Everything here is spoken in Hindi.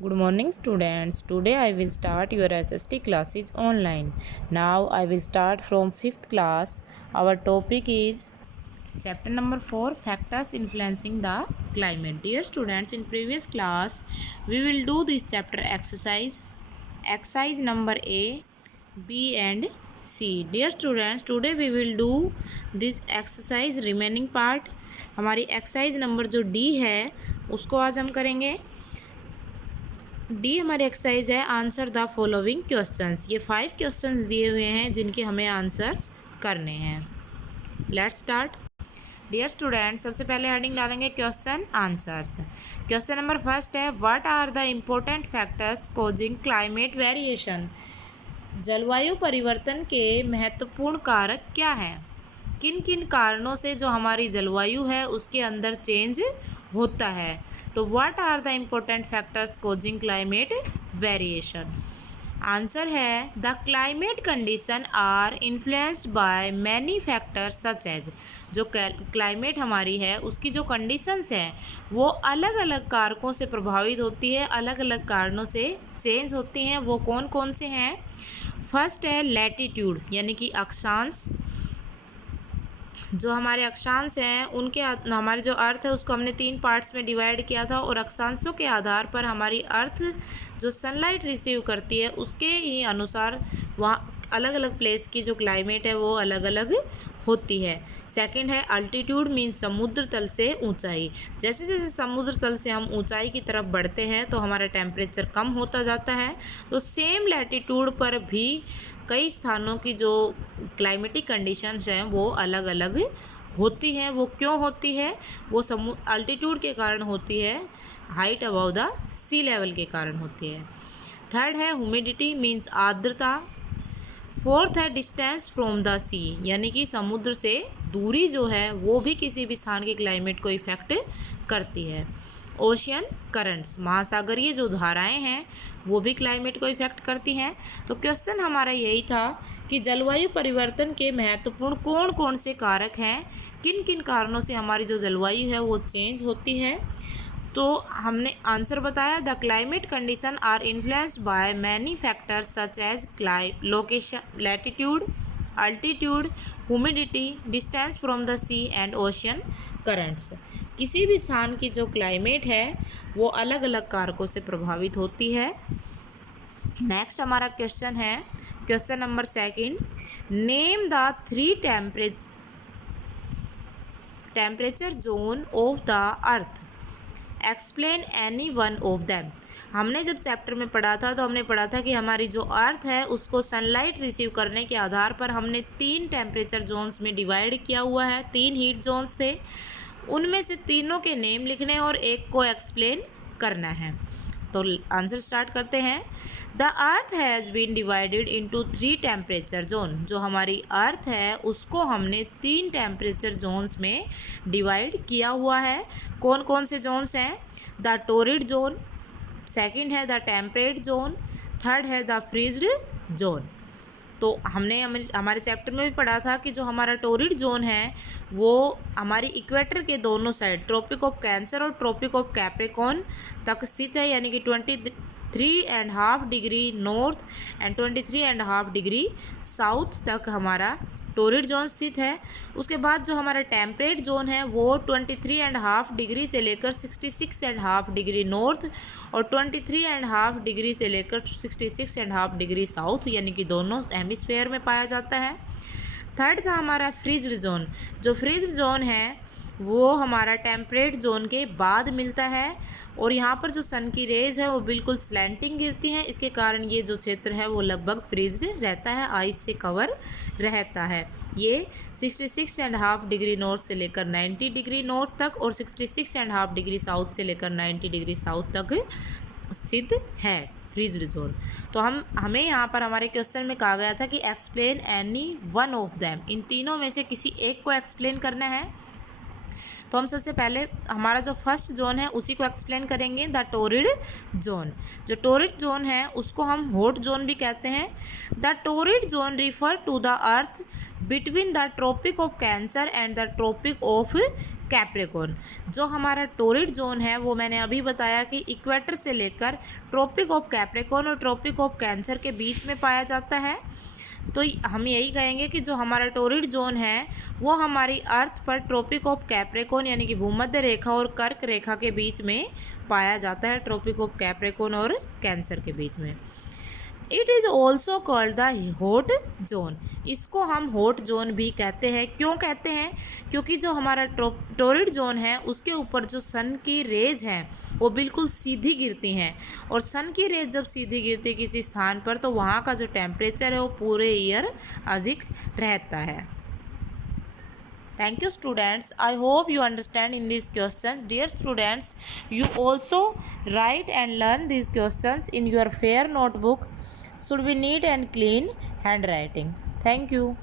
Good morning students. Today I will start your SST classes online. Now I will start from 5th class. Our topic is chapter number 4, factors influencing the climate. Dear students, in previous class we will do this chapter exercise number A, B and C. Dear students, today we will do this exercise remaining part. हमारी एक्सरसाइज नंबर जो D है उसको आज हम करेंगे। डी हमारी एक्सरसाइज है आंसर द फॉलोइंग क्वेश्चंस। ये 5 क्वेश्चंस दिए हुए हैं जिनके हमें आंसर्स करने हैं। Let's start. डियर स्टूडेंट, सबसे पहले हेडिंग डालेंगे question answers. Question number first है, what are the important factors causing climate variation. जलवायु परिवर्तन के महत्वपूर्ण कारक क्या हैं? किन किन कारणों से जो हमारी जलवायु है उसके अंदर चेंज होता है। तो what are the important factors causing climate variation. Answer है the climate condition are influenced by many factors such as. जो क्लाइमेट हमारी है उसकी जो कंडीशंस हैं वो अलग अलग कारकों से प्रभावित होती है, अलग अलग कारणों से चेंज होती हैं। वो कौन कौन से हैं? फर्स्ट है लैटिट्यूड, यानी कि अक्षांश। जो हमारे अक्षांश हैं उनके हमारे जो अर्थ है उसको हमने 3 पार्ट्स में डिवाइड किया था और अक्षांशों के आधार पर हमारी अर्थ जो सनलाइट रिसीव करती है उसके ही अनुसार वहाँ अलग अलग प्लेस की जो क्लाइमेट है वो अलग अलग होती है। सेकंड है अल्टीट्यूड, मीन्स समुद्र तल से ऊंचाई। जैसे जैसे समुद्र तल से हम ऊंचाई की तरफ बढ़ते हैं तो हमारा टेम्परेचर कम होता जाता है। तो सेम लैटिट्यूड पर भी कई स्थानों की जो क्लाइमेटिक कंडीशंस हैं वो अलग अलग होती हैं। वो क्यों होती है? वो अल्टीट्यूड के कारण होती है, height above the sea level के कारण होती है। थर्ड है ह्यूमिडिटी, मीन्स आर्द्रता। फोर्थ है डिस्टेंस फ्रॉम द सी, यानी कि समुद्र से दूरी जो है वो भी किसी भी स्थान के क्लाइमेट को इफेक्ट करती है। ओशियन करंट्स, महासागरीय जो धाराएं हैं वो भी क्लाइमेट को इफेक्ट करती हैं। तो क्वेश्चन हमारा यही था कि जलवायु परिवर्तन के महत्वपूर्ण कौन कौन से कारक हैं, किन किन कारणों से हमारी जो जलवायु है वो चेंज होती है। तो हमने आंसर बताया, the climate condition are influenced by many factors such as location, latitude, altitude, humidity, distance from the sea and ocean currents. किसी भी स्थान की जो क्लाइमेट है वो अलग अलग कारकों से प्रभावित होती है। नेक्स्ट हमारा क्वेश्चन है question number second, name the 3 temperature zone of the earth, explain any one of them. हमने जब चैप्टर में पढ़ा था तो हमने पढ़ा था कि हमारी जो अर्थ है उसको सनलाइट रिसीव करने के आधार पर हमने 3 टेम्परेचर जोन्स में डिवाइड किया हुआ है। 3 हीट जोन्स थे, उनमें से तीनों के नेम लिखने और एक को एक्सप्लेन करना है। तो आंसर स्टार्ट करते हैं। The earth has been divided into 3 temperature zone. जो हमारी अर्थ है उसको हमने 3 टेम्परेचर जोन्स में डिवाइड किया हुआ है। कौन कौन से जोन्स हैं? द टोरिड जोन, सेकंड है द टेम्परेट जोन, थर्ड है द फ्रीज्ड जोन। तो हमने हमारे चैप्टर में भी पढ़ा था कि जो हमारा टोरिड जोन है वो हमारी इक्वेटर के दोनों साइड, ट्रॉपिक ऑफ कैंसर और ट्रॉपिक ऑफ कैप्रिकॉर्न तक स्थित है, यानी कि 23.5 degree north and 23.5 degree south तक हमारा टोरिड जोन स्थित है। उसके बाद जो हमारा टेम्परेट जोन है वो 23.5 डिग्री से लेकर 66.5 डिग्री नॉर्थ और 23.5 डिग्री से लेकर 66.5 डिग्री साउथ, यानी कि दोनों हेमिस्फेयर में पाया जाता है। थर्ड था हमारा फ्रीज्ड जोन। जो फ्रीज्ड जोन है वो हमारा टेम्परेट जोन के बाद मिलता है और यहाँ पर जो सन की रेज है वो बिल्कुल स्लैंटिंग गिरती हैं, इसके कारण ये जो क्षेत्र है वो लगभग फ्रीज्ड रहता है, आइस से कवर रहता है। ये 66.5 डिग्री नॉर्थ से लेकर 90 डिग्री नॉर्थ तक और 66.5 डिग्री साउथ से लेकर 90 डिग्री साउथ तक स्थित है फ्रीज्ड जोन। तो हमें यहाँ पर हमारे क्वेश्चन में कहा गया था कि explain any one of them, इन तीनों में से किसी एक को एक्सप्लेन करना है। तो हम सबसे पहले हमारा जो फर्स्ट जोन है उसी को एक्सप्लेन करेंगे, द टोरिड जोन। जो टोरिड जोन है उसको हम हॉट जोन भी कहते हैं। The torrid zone refer to the earth between the tropic of Cancer and the tropic of Capricorn. जो हमारा टोरिड जोन है वो मैंने अभी बताया कि इक्वेटर से लेकर ट्रॉपिक ऑफ कैप्रिकॉर्न और ट्रॉपिक ऑफ कैंसर के बीच में पाया जाता है। तो हम यही कहेंगे कि जो हमारा टोरिड जोन है वो हमारी अर्थ पर ट्रॉपिक ऑफ कैप्रिकॉर्न यानी कि भूमध्य रेखा और कर्क रेखा के बीच में पाया जाता है, ट्रॉपिक ऑफ कैप्रिकॉर्न और कैंसर के बीच में। It is also called the hot zone. इसको हम हॉट जोन भी कहते हैं। क्यों कहते हैं? क्योंकि जो हमारा टोरिड जोन है उसके ऊपर जो सन की रेज हैं वो बिल्कुल सीधी गिरती हैं, और सन की रेज जब सीधी गिरती है किसी स्थान पर तो वहाँ का जो टेम्परेचर है वो पूरे ईयर अधिक रहता है। Thank you students. I hope you understand in these questions. Dear students, you also write and learn these questions in your fair notebook. Should be neat and clean handwriting. Thank you.